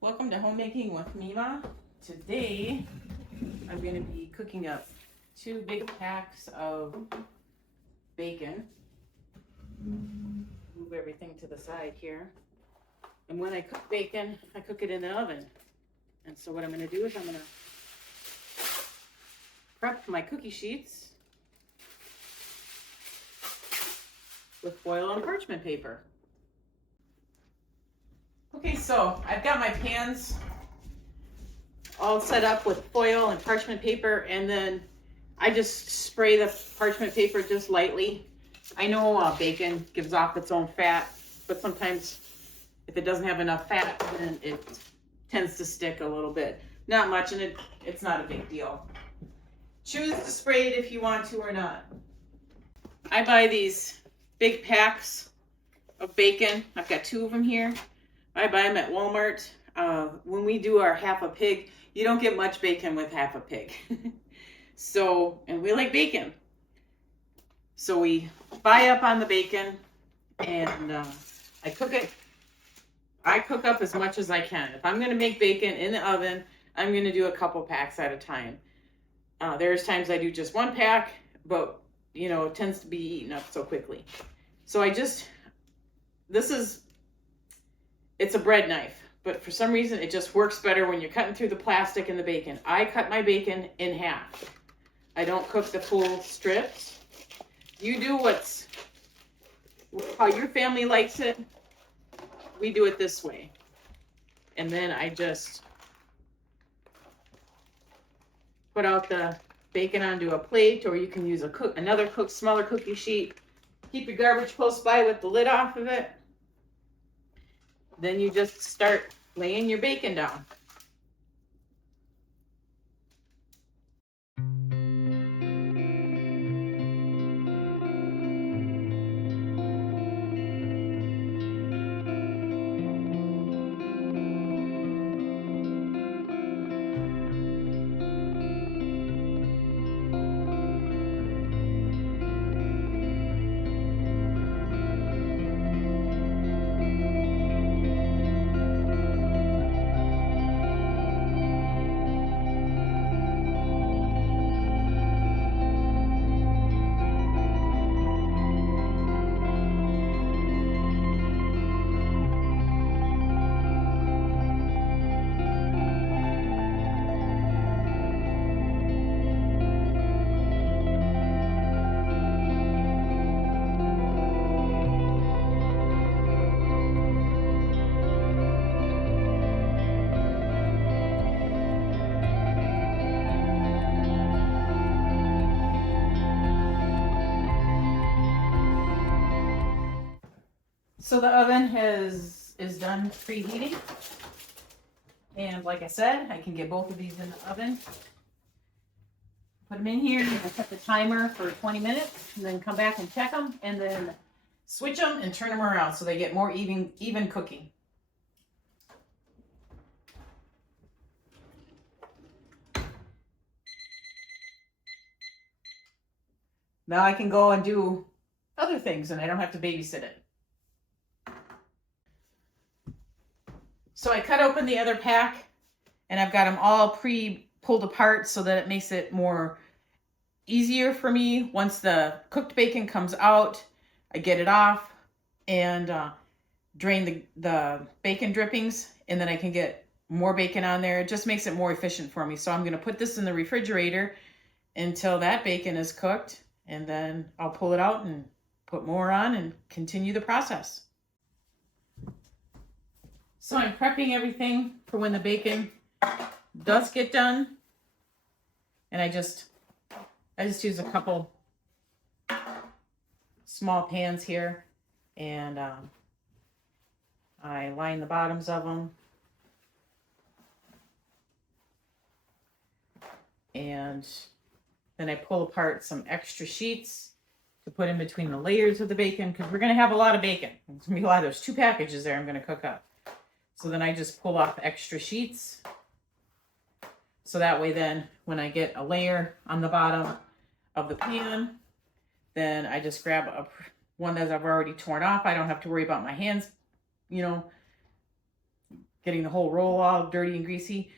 Welcome to Homemaking with Mima. Today I'm going to be cooking up 2 big packs of bacon. Move everything to the side here. And when I cook bacon, I cook it in the oven. And so what I'm going to do is I'm going to prep my cookie sheets with foil and parchment paper. Okay, so I've got my pans all set up with foil and parchment paper, and then I just spray the parchment paper just lightly. I know bacon gives off its own fat, but sometimes if it doesn't have enough fat, then it tends to stick a little bit. Not much, and it's not a big deal. Choose to spray it if you want to or not. I buy these big packs of bacon. I've got 2 of them here. I buy them at Walmart. When we do our half a pig, you don't get much bacon with half a pig. So, and we like bacon. So we buy up on the bacon, and I cook it. I cook up as much as I can. If I'm going to make bacon in the oven, I'm going to do a couple packs at a time. There's times I do just 1 pack, but you know, it tends to be eaten up so quickly. So it's a bread knife, but for some reason it just works better when you're cutting through the plastic and the bacon. I cut my bacon in half. I don't cook the full strips. You do how your family likes it. We do it this way. And then I just put out the bacon onto a plate, or you can use another smaller cookie sheet. Keep your garbage close by with the lid off of it. Then you just start laying your bacon down. So the oven is done preheating. And like I said, I can get both of these in the oven. Put them in here, and I set the timer for 20 minutes, and then come back and check them, and then switch them and turn them around so they get more even cooking. Now I can go and do other things, and I don't have to babysit it. So I cut open the other pack, and I've got them all pre-pulled apart so that it makes it more easier for me. Once the cooked bacon comes out, I get it off and drain the bacon drippings, and then I can get more bacon on there. It just makes it more efficient for me. So I'm going to put this in the refrigerator until that bacon is cooked, and then I'll pull it out and put more on and continue the process. So I'm prepping everything for when the bacon does get done. And I just use a couple small pans here, and I line the bottoms of them. And then I pull apart some extra sheets to put in between the layers of the bacon, because we're going to have a lot of bacon. It's going to be a lot. There's 2 packages there I'm going to cook up. So then I just pull off extra sheets. So that way then when I get a layer on the bottom of the pan, then I just grab one that I've already torn off. I don't have to worry about my hands, getting the whole roll all dirty and greasy.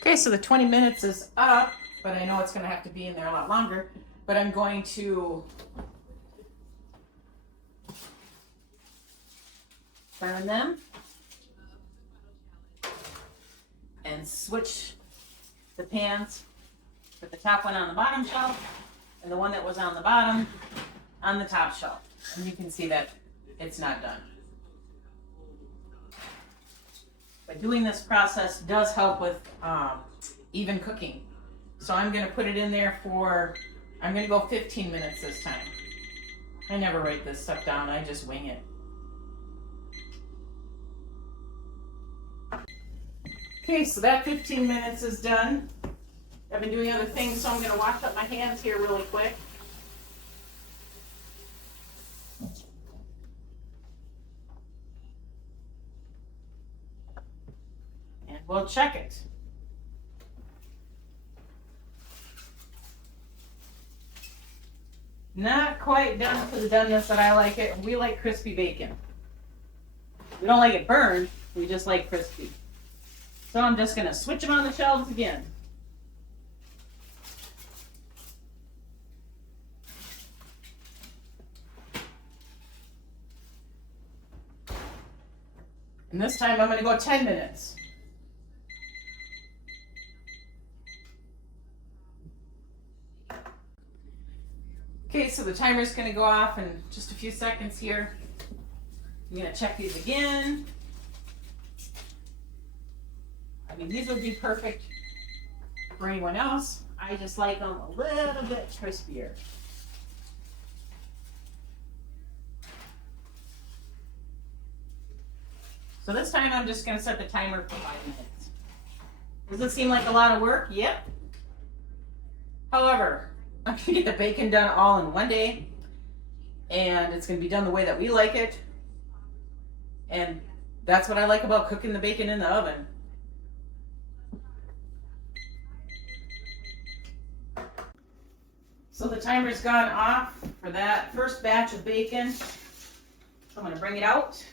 Okay, so the 20 minutes is up, but I know it's gonna have to be in there a lot longer, but I'm going to burn them and switch the pans, put the top one on the bottom shelf and the one that was on the bottom on the top shelf. And you can see that it's not done. But doing this process does help with even cooking. So I'm gonna put it in there for, I'm gonna go 15 minutes this time. I never write this stuff down, I just wing it. Okay, so that 15 minutes is done. I've been doing other things, so I'm gonna wash up my hands here really quick. And we'll check it. Not quite done to the doneness that I like it. We like crispy bacon. We don't like it burned, we just like crispy. So I'm just gonna switch them on the shelves again. And this time I'm gonna go 10 minutes. Okay, so the timer's gonna go off in just a few seconds here. I'm gonna check these again. I mean, these would be perfect for anyone else. I just like them a little bit crispier. So this time I'm just gonna set the timer for 5 minutes. Does it seem like a lot of work? Yep. However, I'm gonna get the bacon done all in one day, and it's gonna be done the way that we like it. And that's what I like about cooking the bacon in the oven. So the timer's gone off for that first batch of bacon. So I'm gonna bring it out.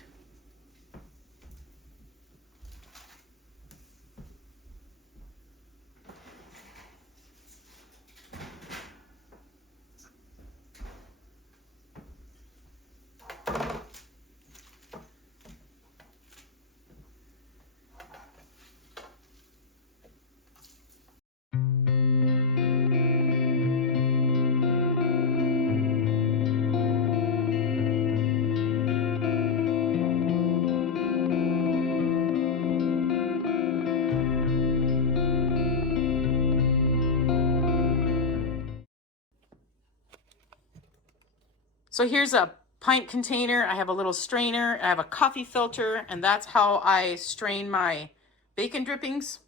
So here's a pint container. I have a little strainer. I have a coffee filter, and that's how I strain my bacon drippings.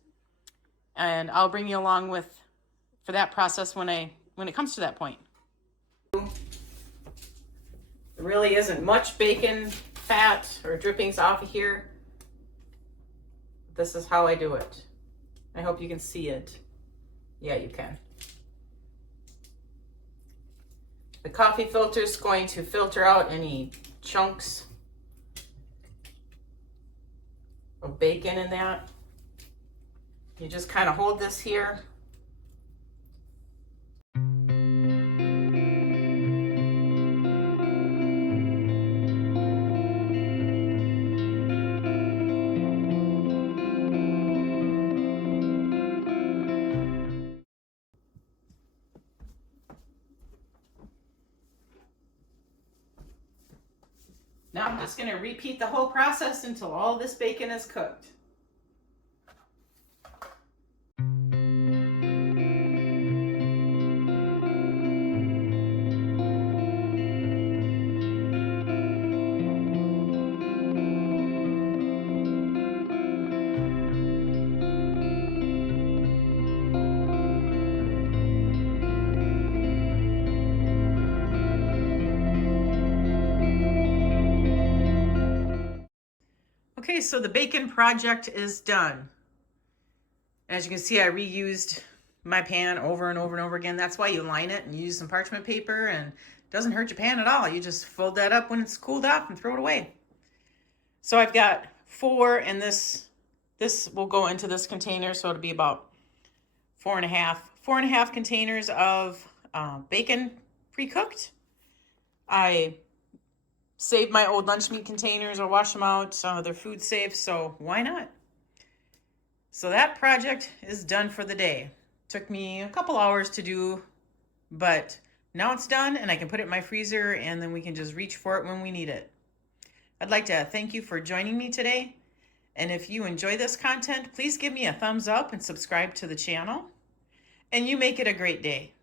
And I'll bring you along for that process when it comes to that point. There really isn't much bacon fat or drippings off of here. This is how I do it. I hope you can see it. Yeah, you can. The coffee filter is going to filter out any chunks of bacon in that. You just kind of hold this here. Now I'm just going to repeat the whole process until all this bacon is cooked. Okay, so the bacon project is done. As you can see, I reused my pan over and over and over again. That's why you line it and use some parchment paper, and it doesn't hurt your pan at all. You just fold that up when it's cooled off and throw it away. So I've got 4, and this will go into this container, so it'll be about 4.5 containers of bacon pre-cooked. I saved my old lunch meat containers or wash them out. They're food safe, so why not? So that project is done for the day. Took me a couple hours to do, but now it's done and I can put it in my freezer and then we can just reach for it when we need it. I'd like to thank you for joining me today. And if you enjoy this content, please give me a thumbs up and subscribe to the channel. And you make it a great day.